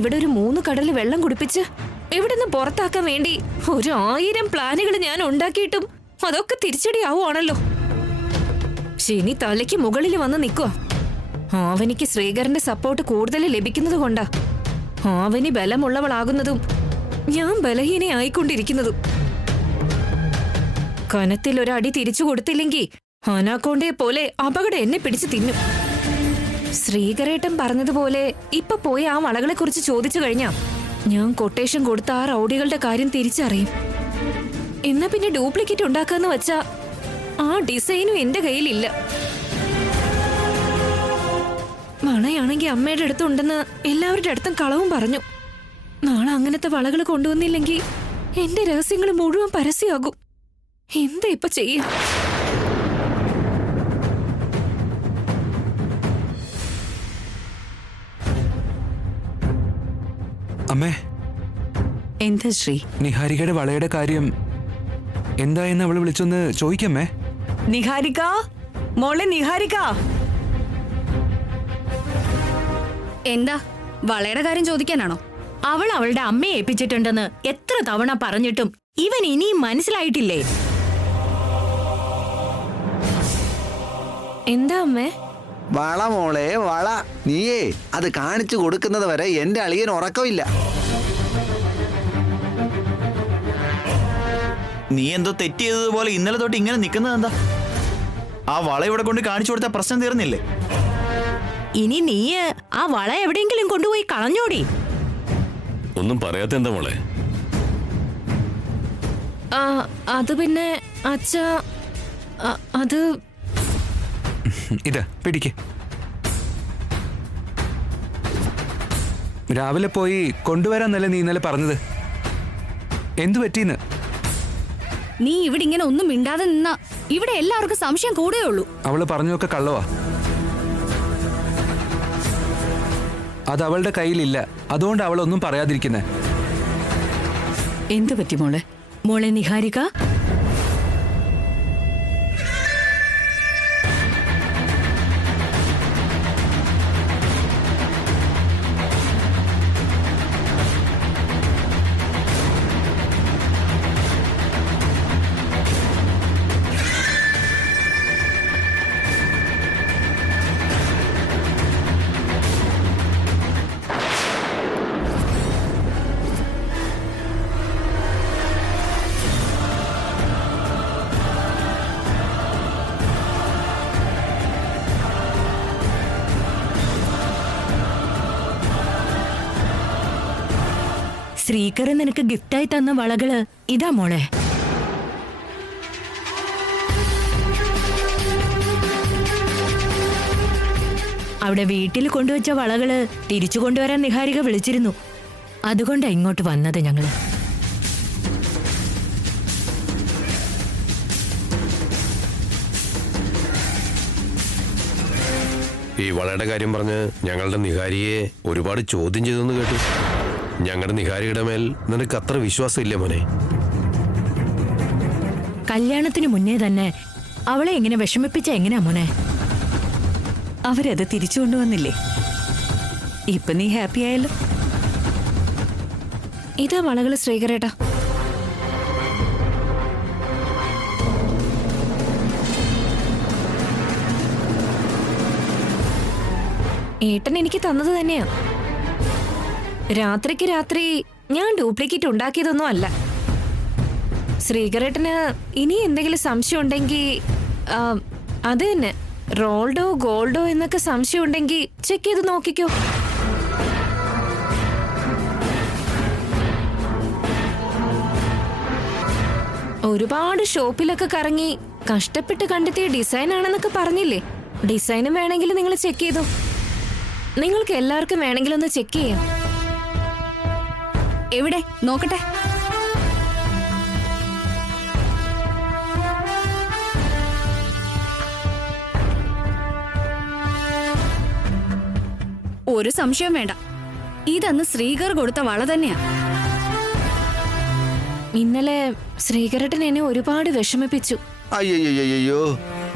ഇവിടെ ഒരു 3 കടല് വെള്ളം കുടിപ്പിച്ച് ഇവിടുന്ന് പുറത്താക്കാൻ വേണ്ടി 1000 പ്ലാനുകൾ ഞാൻ ഉണ്ടാക്കിയിട്ടും അതൊക്കെ തിരിച്ചടിയാവുകയാണല്ലോ. ശനി തലയ്ക്ക് മുകളിൽ വന്ന് നിൽക്കുക. ആവനിക്ക് ശ്രീകരന്റെ സപ്പോർട്ട് കൂടുതൽ ലഭിക്കുന്നത് കൊണ്ടാ ആവനി ബലമുള്ളവളാകുന്നതും ഞാൻ ബലഹീനയായിക്കൊണ്ടിരിക്കുന്നതും. കനത്തിൽ ഒരടി തിരിച്ചു കൊടുത്തില്ലെങ്കിൽ അനാക്കോണ്ടയെ പോലെ അപകടം എന്നെ പിടിച്ചു തിന്നും. ശ്രീകരേട്ടൻ പറഞ്ഞതുപോലെ ഇപ്പൊ പോയി ആ വളകളെ കുറിച്ച് ചോദിച്ചു കഴിഞ്ഞാ ഞാൻ കൊട്ടേഷൻ കൊടുത്ത ആ റൗഡികളുടെ കാര്യം തിരിച്ചറിയും. എന്നാ പിന്നെ ഡ്യൂപ്ലിക്കേറ്റ് ഉണ്ടാക്കാന്ന് വെച്ചാ ആ ഡിസൈനും എന്റെ കയ്യിലില്ല. വളയാണെങ്കി അമ്മയുടെ അടുത്തുണ്ടെന്ന് എല്ലാവരുടെ അടുത്തും കളവും പറഞ്ഞു. നാളെ അങ്ങനത്തെ വളകൾ കൊണ്ടുവന്നില്ലെങ്കിൽ എന്റെ രഹസ്യങ്ങൾ മുഴുവൻ പരസ്യമാകും. എന്താ ഇപ്പൊ ചെയ്യാ? അമ്മേ, എന്താ ശ്രീ? നിഹാരികയുടെ വളയുടെ കാര്യം എന്തായെന്ന് അവള് വിളിച്ചൊന്ന് ചോദിക്കമ്മേ. നിഹാരിക, മോളെ നിഹാരിക. എന്താ വളയുടെ കാര്യം ചോദിക്കാനാണോ? അവൾ അവളുടെ അമ്മയെ ഏൽപ്പിച്ചിട്ടുണ്ടെന്ന് എത്ര തവണ പറഞ്ഞിട്ടും ഇവൻ ഇനിയും മനസ്സിലായിട്ടില്ലേ? എന്താ അമ്മേ? വള മോളെ വള. നീയേ അത് കാണിച്ചു കൊടുക്കുന്നത് വരെ എന്റെ അളിയൻ ഉറക്കമില്ല. നീ എന്തോ തെറ്റ് ചെയ്തതുപോലെ ഇന്നലെ തൊട്ട് ഇങ്ങനെ നിൽക്കുന്നത് എന്താ? ആ വള ഇവിടെ കൊണ്ട് കാണിച്ചു കൊടുത്ത പ്രശ്നം തീർന്നില്ലേ? ഇനി നീ ആ വള എവിടെയെങ്കിലും കൊണ്ടുപോയി കളഞ്ഞോടി. ഒന്നും പറയാത്ത എന്താ മോളെ? അത് പിന്നെ അച്ഛാ, അത് ഇതാ പിടിക്ക്. രാവിലെ പോയി കൊണ്ടുവരാന്നല്ലേ നീ ഇന്നലെ പറഞ്ഞത്? എന്തു പറ്റീന്ന്? നീ ഇവിടെ ഇങ്ങനെ ഒന്നും മിണ്ടാതെ നിന്നാ ഇവിടെ എല്ലാവർക്കും സംശയം കൂടെ ഉള്ളൂ. അവള് പറഞ്ഞൊക്കെ കള്ളവാ. അത് അവളുടെ കയ്യിലില്ല, അതുകൊണ്ട് അവളൊന്നും പറയാതിരിക്കുന്നേ. എന്തു പറ്റി മോളെ? മോളെ നിഹാരിക, ശ്രീകരൻ നിനക്ക് ഗിഫ്റ്റായി തന്ന വളകള് ഇതാ മോളെ. അവിടെ വീട്ടിൽ കൊണ്ടുവച്ച വളകള് തിരിച്ചു കൊണ്ടുവരാൻ നിഹാരിക വിളിച്ചിരുന്നു. അതുകൊണ്ടാ ഇങ്ങോട്ട് വന്നത് ഞങ്ങള്. ഈ വളയുടെ കാര്യം പറഞ്ഞ് ഞങ്ങളുടെ നിഹാരിയെ ഒരുപാട് ചോദ്യം ചെയ്തെന്ന് കേട്ടു. ഞങ്ങളുടെ നിഹാരിയുടെ മേൽ നിനക്ക് അത്ര വിശ്വാസം ഇല്ലേ മോനെ? കല്യാണത്തിന് മുന്നേ തന്നെ അവളെ എങ്ങനെ വിഷമിപ്പിച്ച എങ്ങനെയാ മോനെ? അവരത് തിരിച്ചു കൊണ്ടുവന്നില്ലേ? ഇപ്പൊ നീ ഹാപ്പി ആയല്ലോ. ഇതാ വളകള് ശ്രീകരേട്ടാ. ഏട്ടൻ എനിക്ക് തന്നത് തന്നെയാ. രാത്രിക്ക് രാത്രി ഞാൻ ഡ്യൂപ്ലിക്കേറ്റ് ഉണ്ടാക്കിയതൊന്നും അല്ല. ശ്രീകരേട്ടന് ഇനി എന്തെങ്കിലും സംശയം ഉണ്ടെങ്കിൽ അത് തന്നെ, റോൾഡോ ഗോൾഡോ എന്നൊക്കെ സംശയം ഉണ്ടെങ്കിൽ ചെക്ക് ചെയ്ത് നോക്കിക്കോ. ഒരുപാട് ഷോപ്പിലൊക്കെ കറങ്ങി കഷ്ടപ്പെട്ട് കണ്ടെത്തിയ ഡിസൈൻ ആണെന്നൊക്കെ പറഞ്ഞില്ലേ? ഡിസൈനും വേണമെങ്കിൽ നിങ്ങൾ ചെക്ക് ചെയ്തോ. നിങ്ങൾക്ക് എല്ലാവർക്കും വേണമെങ്കിൽ ഒന്ന് ചെക്ക് ചെയ്യാം. എവിടെ നോക്കട്ടെ. ഒരു സംശയം വേണ്ട, ഇതന്ന് ശ്രീകർ കൊടുത്ത വള തന്നെയാ. ഇന്നലെ ശ്രീകരട്ടൻ എന്നെ ഒരുപാട് വിഷമിപ്പിച്ചു. അയ്യോ,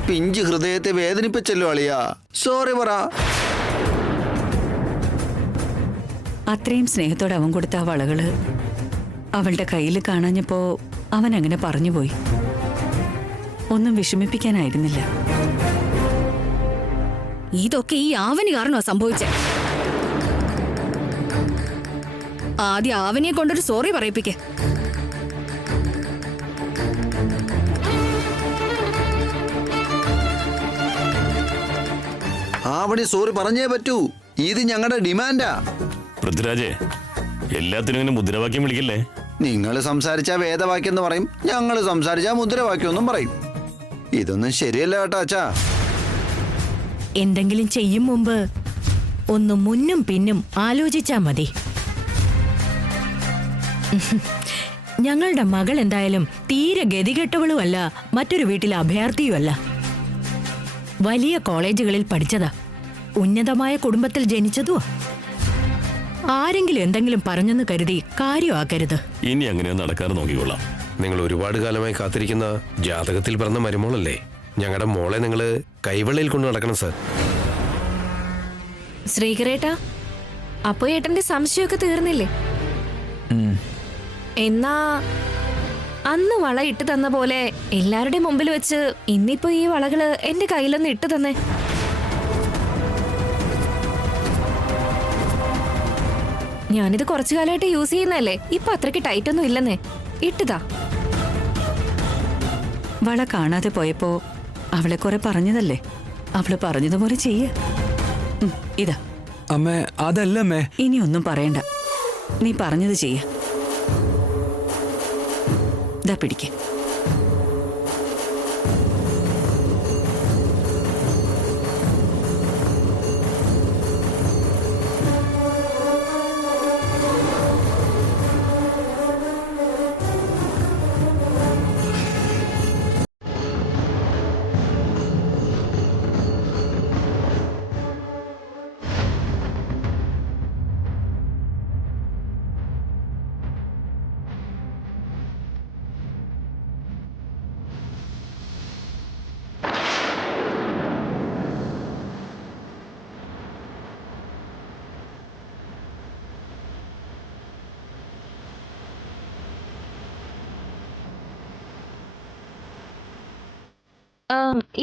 പിഞ്ച് ഹൃദയത്തെ വേദനിപ്പിച്ചല്ലോ അളിയാ. സോറി പറ. അത്രയും സ്നേഹത്തോടെ അവൻ കൊടുത്ത ആ വളകള് അവളുടെ കയ്യിൽ കാണാഞ്ഞപ്പോ അവൻ അങ്ങനെ പറഞ്ഞുപോയി. ഒന്നും വിഷമിപ്പിക്കാനായിരുന്നില്ല. ഇതൊക്കെ ഈ ആവന് കാരണമാ സംഭവിച്ചേ. ആദ്യം ആവനെ കൊണ്ടൊരു സോറി പറയിപ്പിക്കേ. ആവണി സോറി പറഞ്ഞേ പറ്റൂ. ഇത് ഞങ്ങളുടെ ഡിമാൻഡാ. പൃഥ്വിരാജേ, എല്ലാത്തിനും ഇങ്ങനെ മുദ്രാവാക്യം വിളിക്കില്ലേ? നിങ്ങൾ സംസാരിച്ച വേദവാക്യം എന്ന് പറയും, ഞങ്ങൾ സംസാരിച്ച മുദ്രാവാക്യം എന്നും പറയും. ഇതൊന്നും ശരിയല്ല കേട്ടോ അച്ഛാ. എന്തെങ്കിലും ചെയ്യും മുമ്പ് ഒന്ന് മുന്നും പിന്നും ആലോചിച്ചാ മതി. ഞങ്ങളുടെ മകൾ എന്തായാലും തീരെ ഗതികെട്ടവളുമല്ല, മറ്റൊരു വീട്ടിലെ അഭയാർത്ഥിയുമല്ല. വലിയ കോളേജുകളിൽ പഠിച്ചതാ, ഉന്നതമായ കുടുംബത്തിൽ ജനിച്ചതോ. ആരെങ്കിലും എന്തെങ്കിലും പറഞ്ഞെന്ന് കരുതി കാര്യമാക്കരുത്. ഇനി അങ്ങനെ നടക്കാറ് നോക്കിക്കൊള്ളാം. നിങ്ങൾ ഒരുപാട് കാലമായി കാത്തിരിക്കുന്ന ജാതകത്തിൽ പിറന്ന മരുമോളല്ലേ? ഞങ്ങളുടെ മോളെ നിങ്ങൾ കൈവെള്ളയിൽ കൊണ്ട് നടക്കണം സാർ. ശ്രീകരേട്ടാ, അപ്പോ ഏട്ടന്റെ സംശയമൊക്കെ തീർന്നില്ലേ? എന്നാ അന്ന് വള ഇട്ട് തന്ന പോലെ എല്ലാവരുടെയും മുമ്പിൽ വെച്ച് ഇന്നിപ്പോ ഈ വളകള് എന്റെ കയ്യിലൊന്ന് ഇട്ട് തന്നെ. ഞാനിത് കുറച്ചു കാലമായിട്ട് യൂസ് ചെയ്യുന്നല്ലേ, ഇപ്പൊ അത്രയ്ക്ക് ടൈറ്റ് ഒന്നും ഇല്ലെന്നേ. ഇട്ടുതാ. വള കാണാതെ പോയപ്പോ അവളെ കുറെ പറഞ്ഞതല്ലേ, അവള് പറഞ്ഞതുപോലെ ചെയ്യ. ഇതാ. അമ്മേ, അതല്ല അമ്മേ. ഇനി ഒന്നും പറയണ്ട, നീ പറഞ്ഞത് ചെയ്യ. ഇതാ പിടിക്ക.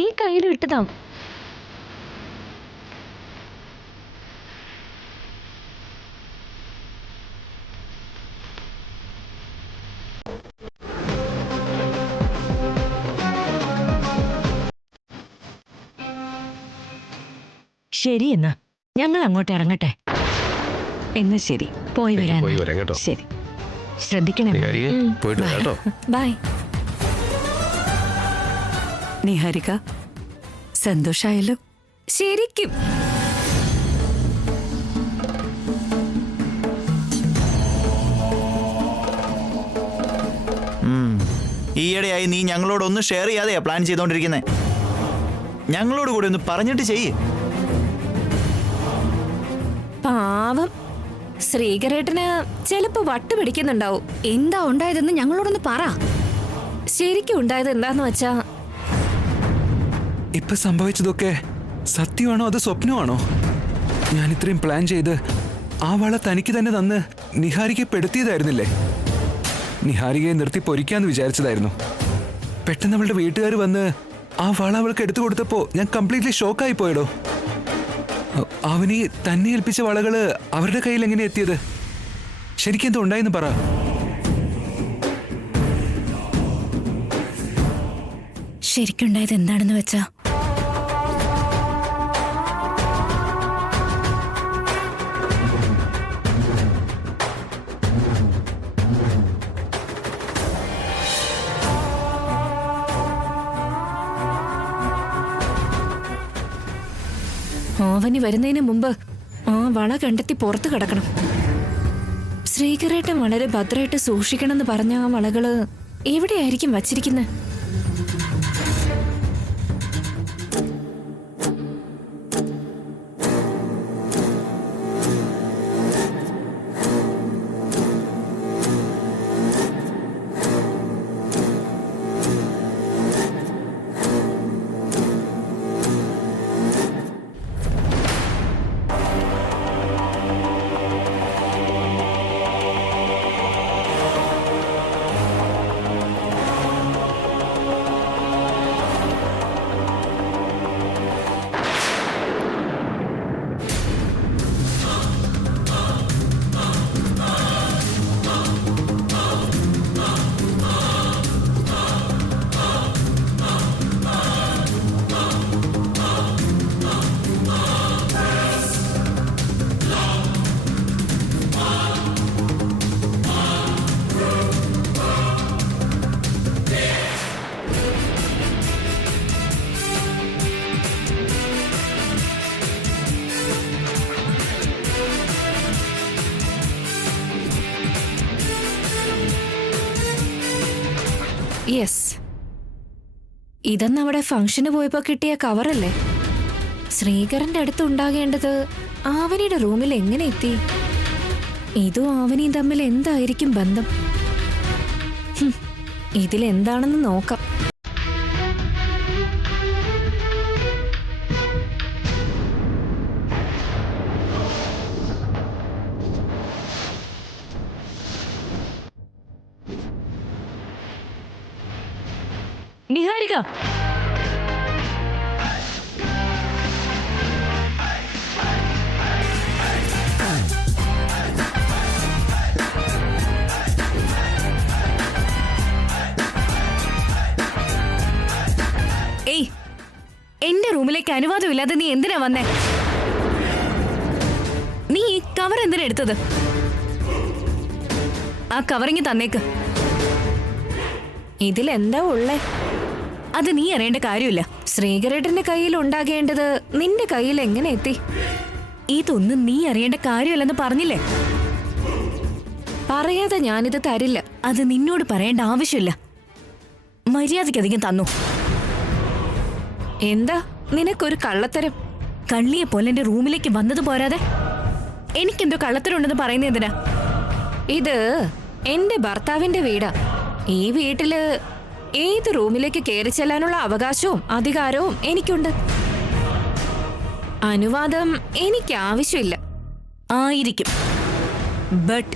ഈ കയ്യിൽ ഇട്ടുതാ. ശരി, എന്നാ ഞങ്ങൾ അങ്ങോട്ട് ഇറങ്ങട്ടെ. എന്നാ ശരി, പോയി വരാൻ. പോയി വരാം കേട്ടോ. ശരി. ശ്രദ്ധിക്കണേ. പോയിട്ട് വരാം കേട്ടോ. ബൈ. നിഹാരിക, സന്തോഷായല്ലോ? ശരിക്കും. ഈയിടെയായി നീ ഞങ്ങളോട് ഒന്ന് ഷെയർ ചെയ്യാതെയാ പ്ലാൻ ചെയ്തോണ്ടിരിക്കുന്നേ. ഞങ്ങളോട് കൂടി ഒന്ന് പറഞ്ഞിട്ട് ചെയ്യ്. പാവം ശ്രീകരേട്ടന് ചിലപ്പോ വട്ട് പിടിക്കുന്നുണ്ടാവും. എന്താ ഉണ്ടായതെന്ന് ഞങ്ങളോടൊന്ന് പറ. ശരിക്കും ഉണ്ടായത് എന്താന്ന് വെച്ചാ, ഇപ്പൊ സംഭവിച്ചതൊക്കെ സത്യമാണോ അതോ സ്വപ്നമാണോ? ഞാൻ ഇത്രയും പ്ലാൻ ചെയ്ത് ആ വള തനിക്ക് തന്നെ തന്ന് നിഹാരികയെ പെടുത്തിയതായിരുന്നില്ലേ? നിഹാരികയെ നിർത്തി പൊരിക്കാന്ന് വിചാരിച്ചതായിരുന്നു. പെട്ടെന്ന് അവളുടെ വീട്ടുകാർ വന്ന് ആ വള അവൾക്ക് എടുത്തു കൊടുത്തപ്പോ ഞാൻ കംപ്ലീറ്റ്ലി ഷോക്കായി പോയടോ. അവനീ തന്നെ ഏൽപ്പിച്ച വളകള് അവരുടെ കയ്യിൽ എങ്ങനെ എത്തിയത്? ശരിക്കും എന്താ ഉണ്ടായെന്ന് പറ. ശരിക്കുണ്ടായത് എന്താണെന്ന് വെച്ചാ, അവന് വരുന്നതിന് മുമ്പ് ആ വള കണ്ടെത്തി പുറത്തു കിടക്കണം. ശ്രീകരേട്ടൻ വളരെ ഭദ്രമായിട്ട് സൂക്ഷിക്കണമെന്ന് പറഞ്ഞ ആ വളകള് എവിടെയായിരിക്കും വച്ചിരിക്കുന്നത്? യെസ്, ഇതെന്ന് അവിടെ ഫംഗ്ഷന് പോയപ്പോ കിട്ടിയ കവറല്ലേ? ശ്രീകരന്റെ അടുത്ത് ഉണ്ടാകേണ്ടത് ആവനിയുടെ റൂമിൽ എങ്ങനെ എത്തി? ഇതും ആവനിയും തമ്മിൽ എന്തായിരിക്കും ബന്ധം? ഇതിലെന്താണെന്ന് നോക്കാം. നിഹാരിക, ഏയ്, എന്റെ റൂമിലേക്ക് അനുവാദമില്ലാതെ നീ എന്തിനാ വന്നേ? നീ ഈ കവർ എന്തിനാ എടുത്തത്? ആ കവറിങ് തന്നേക്ക്. ഇതിലെന്താ ഉള്ളേ? അത് നീ അറിയേണ്ട കാര്യമില്ല. ശ്രീകരേട്ടന്റെ കയ്യിൽ ഉണ്ടാകേണ്ടത് നിന്റെ കയ്യിൽ എങ്ങനെ എത്തി? ഇതൊന്നും നീ അറിയേണ്ട കാര്യമല്ലെന്ന് പറഞ്ഞില്ലേ? പറയാതെ ഞാനിത് തരില്ല. അത് നിന്നോട് പറയേണ്ട ആവശ്യമില്ല. മര്യാദയ്ക്കധികം തന്നു. എന്താ നിനക്കൊരു കള്ളത്തരം? കള്ളിയെ പോലെ എന്റെ റൂമിലേക്ക് വന്നത് പോരാതെ എനിക്കെന്തോ കള്ളത്തരം ഉണ്ടെന്ന് പറയുന്നത് എന്തിനാ? ഇത് എന്റെ ഭർത്താവിന്റെ വീടാ. ഈ വീട്ടില് ഏത് റൂമിലേക്ക് കയറി ചെല്ലാനുള്ള അവകാശവും അധികാരവും എനിക്കുണ്ട്. അനുവാദം എനിക്ക് ആവശ്യമില്ല. ആയിരിക്കും, ബട്ട്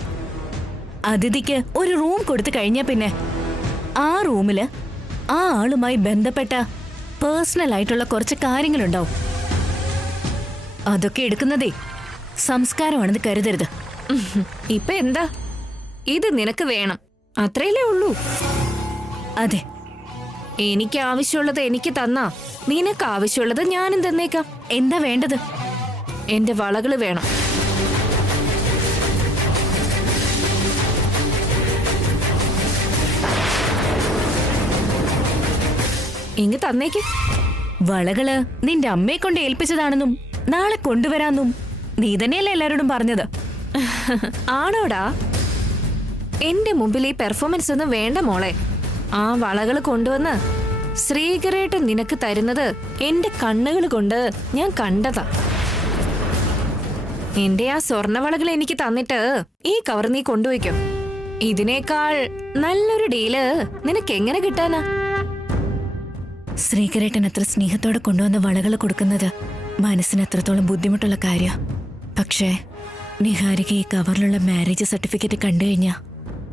അതിഥിക്ക് ഒരു റൂം കൊടുത്തു കഴിഞ്ഞാ പിന്നെ ആ റൂമില് ആ ആളുമായി ബന്ധപ്പെട്ട പേഴ്സണൽ ആയിട്ടുള്ള കുറച്ച് കാര്യങ്ങളുണ്ടാവും. അതൊക്കെ എടുക്കുന്നതേ സംസ്കാരമാണെന്ന് കരുതരുത്. ഇപ്പൊ എന്താ? ഇത് നിനക്ക് വേണം, അത്രയല്ലേ ഉള്ളൂ. അതെ, എനിക്ക് ആവശ്യമുള്ളത് എനിക്ക് തന്നാ നിനക്ക് ആവശ്യമുള്ളത് ഞാനും തന്നേക്കാം. എന്താ വേണ്ടത്? എന്റെ വളകള് വേണം. ഇങ്ങ് തന്നേക്ക്. വളകള് നിന്റെ അമ്മയെ കൊണ്ട് ഏൽപ്പിച്ചതാണെന്നും നാളെ കൊണ്ടുവരാന്നും നീ തന്നെയല്ലേ എല്ലാരോടും പറഞ്ഞത്? ആണോടാ? എന്റെ മുമ്പിൽ ഈ പെർഫോമൻസ് ഒന്നും വേണ്ട മോളെ. ആ വളകൾ കൊണ്ടുവന്ന് ശ്രീകരേട്ടൻ നിനക്ക് തരുന്നത് എന്റെ കണ്ണുകൾ കൊണ്ട് ഞാൻ കണ്ടതാ. എന്റെ ആ സ്വർണവളകൾ എനിക്ക് തന്നിട്ട് ഈ കവർ നീ കൊണ്ടുവയ്ക്കോ. ഇതിനേക്കാൾ നല്ലൊരു ഡീല് നിനക്ക് എങ്ങനെ കിട്ടാനാ? ശ്രീകരേട്ടൻ അത്ര സ്നേഹത്തോടെ കൊണ്ടുവന്ന വളകൾ കൊടുക്കുന്നത് മനസ്സിന് അത്രത്തോളം ബുദ്ധിമുട്ടുള്ള കാര്യ. പക്ഷേ നിഹാരിക ഈ കവറിലുള്ള മാരേജ് സർട്ടിഫിക്കറ്റ് കണ്ടു കഴിഞ്ഞാ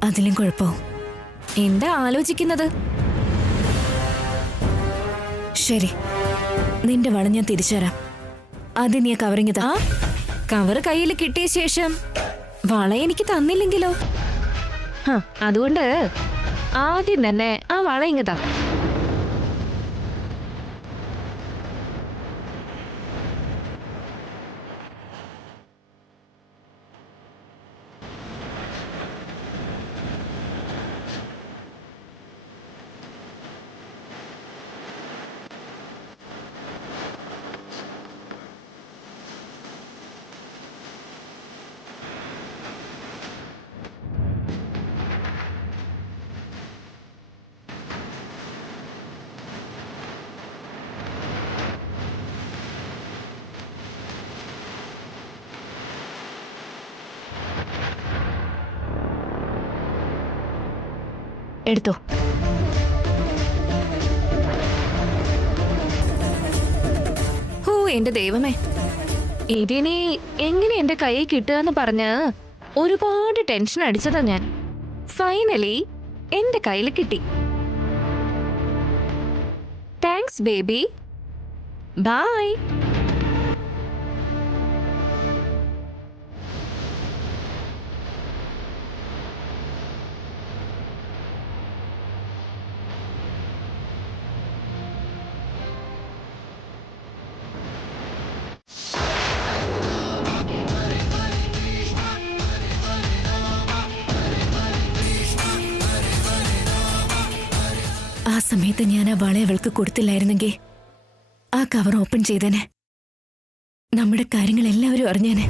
അതിലും കുഴപ്പവും. എന്താ ആലോചിക്കുന്നത്? ശരി, നിന്റെ വള ഞാൻ തിരിച്ചു തരാം. ആദ്യം നീ ആ കവറിങ് താ. കവർ കയ്യിൽ കിട്ടിയ ശേഷം വള എനിക്ക് തന്നില്ലെങ്കിലോ? അതുകൊണ്ട് ആദ്യം തന്നെ ആ വള ഇങ്ങതാ. എടുത്തോ. ഓ എന്റെ ദൈവമേ, ഇതിനെ എങ്ങനെ എന്റെ കയ്യിൽ കിട്ടുകയെന്ന് പറഞ്ഞ് ഒരുപാട് ടെൻഷൻ അടിച്ചതാ ഞാൻ. ഫൈനലി എന്റെ കയ്യിൽ കിട്ടി. Thanks baby. ബൈ. ആ സമയത്ത് ഞാൻ ആ വള അവൾക്ക് കൊടുത്തില്ലായിരുന്നെങ്കിൽ ആ കവർ ഓപ്പൺ ചെയ്തേനെ. നമ്മുടെ കാര്യങ്ങൾ എല്ലാവരും അറിഞ്ഞേനെ.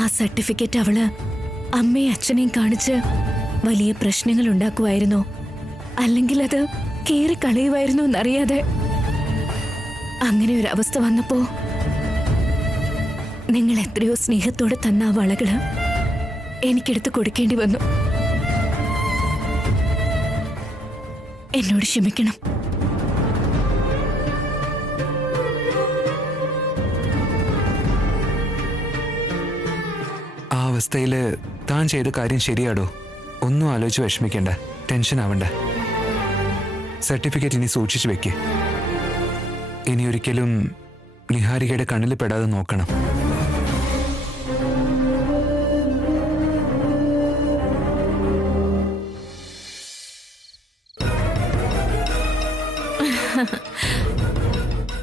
ആ സർട്ടിഫിക്കറ്റ് അവള് അമ്മയും അച്ഛനെയും കാണിച്ച് വലിയ പ്രശ്നങ്ങൾ ഉണ്ടാക്കുമായിരുന്നോ അല്ലെങ്കിൽ അത് കീറി കളയുമായിരുന്നോ എന്നറിയാതെ അങ്ങനെ ഒരു അവസ്ഥ വന്നപ്പോ നിങ്ങൾ എത്രയോ സ്നേഹത്തോടെ തന്ന ആ വളകള് എനിക്കെടുത്ത് കൊടുക്കേണ്ടി വന്നു. എന്നോട് ക്ഷമിക്കണം. ആ അവസ്ഥയില് താൻ ചെയ്ത കാര്യം ശരിയാടോ. ഒന്നും ആലോചിച്ച് വിഷമിക്കണ്ട, ടെൻഷൻ ആവണ്ട. സർട്ടിഫിക്കറ്റ് ഇനി സൂക്ഷിച്ചു വെക്ക്. ഇനി ഒരിക്കലും നിഹാരികയുടെ കണ്ണിൽ പെടാതെ നോക്കണം.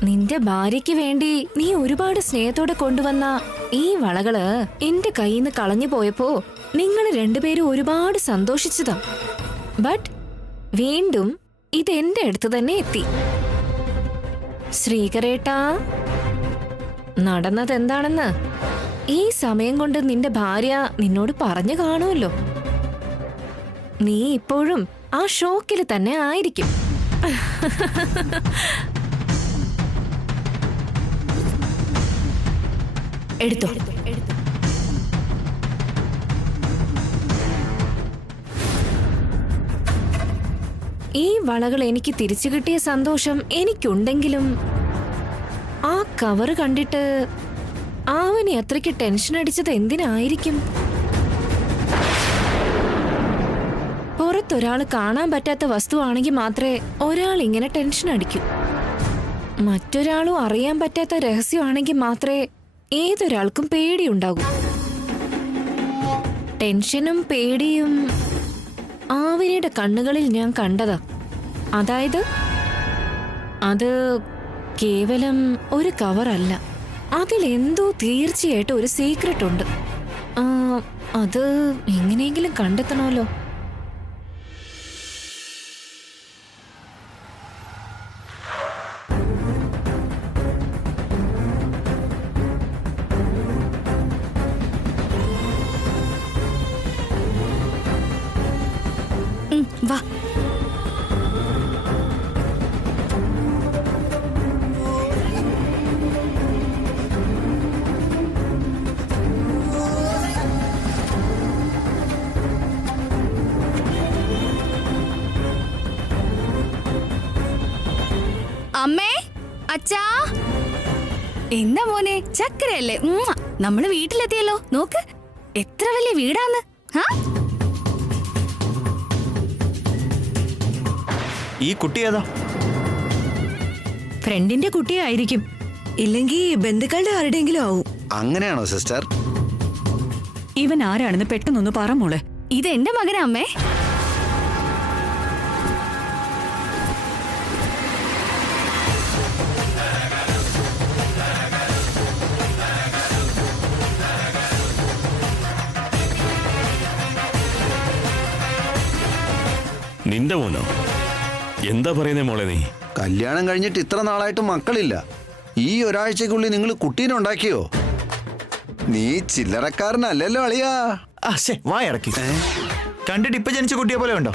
നിന്റെ ഭാര്യയ്ക്ക് വേണ്ടി നീ ഒരുപാട് സ്നേഹത്തോടെ കൊണ്ടുവന്ന ഈ വളകള് എന്റെ കയ്യിൽ നിന്ന് കളഞ്ഞു പോയപ്പോ നിങ്ങൾ രണ്ടുപേരും ഒരുപാട് സന്തോഷിച്ചതാ. ബട്ട് വീണ്ടും ഇത് എന്റെ അടുത്ത് തന്നെ എത്തി. ശ്രീകരേട്ടാ, നടന്നത് എന്താണെന്ന് ഈ സമയം കൊണ്ട് നിന്റെ ഭാര്യ നിന്നോട് പറഞ്ഞു കാണുമല്ലോ. നീ ഇപ്പോഴും ആ ഷോക്കിൽ തന്നെ ആയിരിക്കും. എടുത്തോ. ഈ വളകൾ എനിക്ക് തിരിച്ചു കിട്ടിയ സന്തോഷം എനിക്കുണ്ടെങ്കിലും ആ കവറ് കണ്ടിട്ട് ആവനി അത്രയ്ക്ക് ടെൻഷൻ അടിച്ചത് എന്തിനായിരിക്കും? പുറത്തൊരാൾ കാണാൻ പറ്റാത്ത വസ്തുവാണെങ്കിൽ മാത്രമേ ഒരാൾ ഇങ്ങനെ ടെൻഷൻ അടിക്കൂ. മറ്റൊരാളും അറിയാൻ പറ്റാത്ത രഹസ്യമാണെങ്കിൽ മാത്രമേ ഏതൊരാൾക്കും പേടിയുണ്ടാകൂ. ടെൻഷനും പേടിയും ആവനിയുടെ കണ്ണുകളിൽ ഞാൻ കണ്ടതാ. അതായത് അത് കേവലം ഒരു കവറല്ല, അതിലെന്തോ തീർച്ചയായിട്ടും ഒരു സീക്രട്ട് ഉണ്ട്. അത് എങ്ങനെയെങ്കിലും കണ്ടെത്തണമല്ലോ. വാ. അമ്മേ, അച്ഛാ, എന്താ മോനെ, ചക്കരയല്ലേ? നമ്മള് വീട്ടിലെത്തിയല്ലോ. നോക്ക്, എത്ര വലിയ വീടാന്ന്. ഈ കുട്ടി ഏതാ? ഫ്രണ്ടിന്റെ കുട്ടിയായിരിക്കും, ഇല്ലെങ്കിൽ ബന്ധുക്കളുടെ ആരുടെയെങ്കിലും ആവും. അങ്ങനെയാണോ സിസ്റ്റർ? ഇവൻ ആരാണെന്ന് പെട്ടെന്നൊന്ന് പറ മോളെ. ഇത് എന്റെ മകനാ അമ്മേ. നിന്റെ മോനോ? എന്താ പറയുന്നേ മോളെ നീ? കല്യാണം കഴിഞ്ഞിട്ട് ഇത്ര നാളായിട്ട് മക്കളില്ല. ഈ ഒരാഴ്ചക്കുള്ളിൽ നിങ്ങൾ കുട്ടീനെ ഉണ്ടാക്കിയോ? നീ ചില്ലറക്കാരനല്ലല്ലോ അളിയാ. വായടക്കി. കണ്ടിട്ട് ഇപ്പൊ ജനിച്ച കുട്ടിയെ പോലെ ഉണ്ടോ?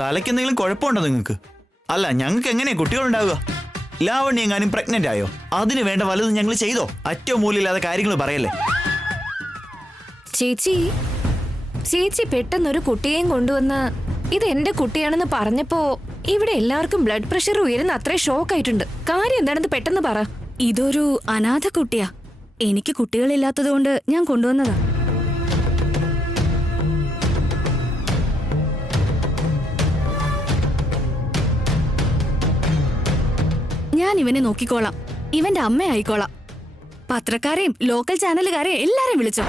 തലയ്ക്ക് എന്തെങ്കിലും കുഴപ്പമുണ്ടോ നിങ്ങൾക്ക്? അല്ല, ഞങ്ങൾക്ക് എങ്ങനെയാ കുട്ടികളുണ്ടാവുക? ലാവണ്യ എങ്ങാനും പ്രഗ്നന്റ് ആയോ? അതിന് വേണ്ട വലുതും ഞങ്ങൾ ചെയ്തോ? അറ്റവും മൂല്യമില്ലാതെ കാര്യങ്ങൾ പറയല്ലേ. ചേച്ചി ചേച്ചി പെട്ടെന്നൊരു കുട്ടിയെയും കൊണ്ടുവന്ന് ഇത് എന്റെ കുട്ടിയാണെന്ന് പറഞ്ഞപ്പോ ഇവിടെ എല്ലാവർക്കും ബ്ലഡ് പ്രഷർ ഉയരുന്ന അത്രേ ഷോക്ക് ആയിട്ടുണ്ട്. കാര്യം എന്താണെന്ന് പെട്ടെന്ന് പറ. ഇതൊരു അനാഥ കുട്ടിയാ. എനിക്ക് കുട്ടികളില്ലാത്തതുകൊണ്ട് ഞാൻ കൊണ്ടുവന്നതാ. ഞാൻ ഇവനെ നോക്കിക്കോളാം. ഇവന്റെ അമ്മ ആയിക്കോളാം. പത്രക്കാരെയും ലോക്കൽ ചാനലുകാരെയും എല്ലാരെയും വിളിച്ചോ.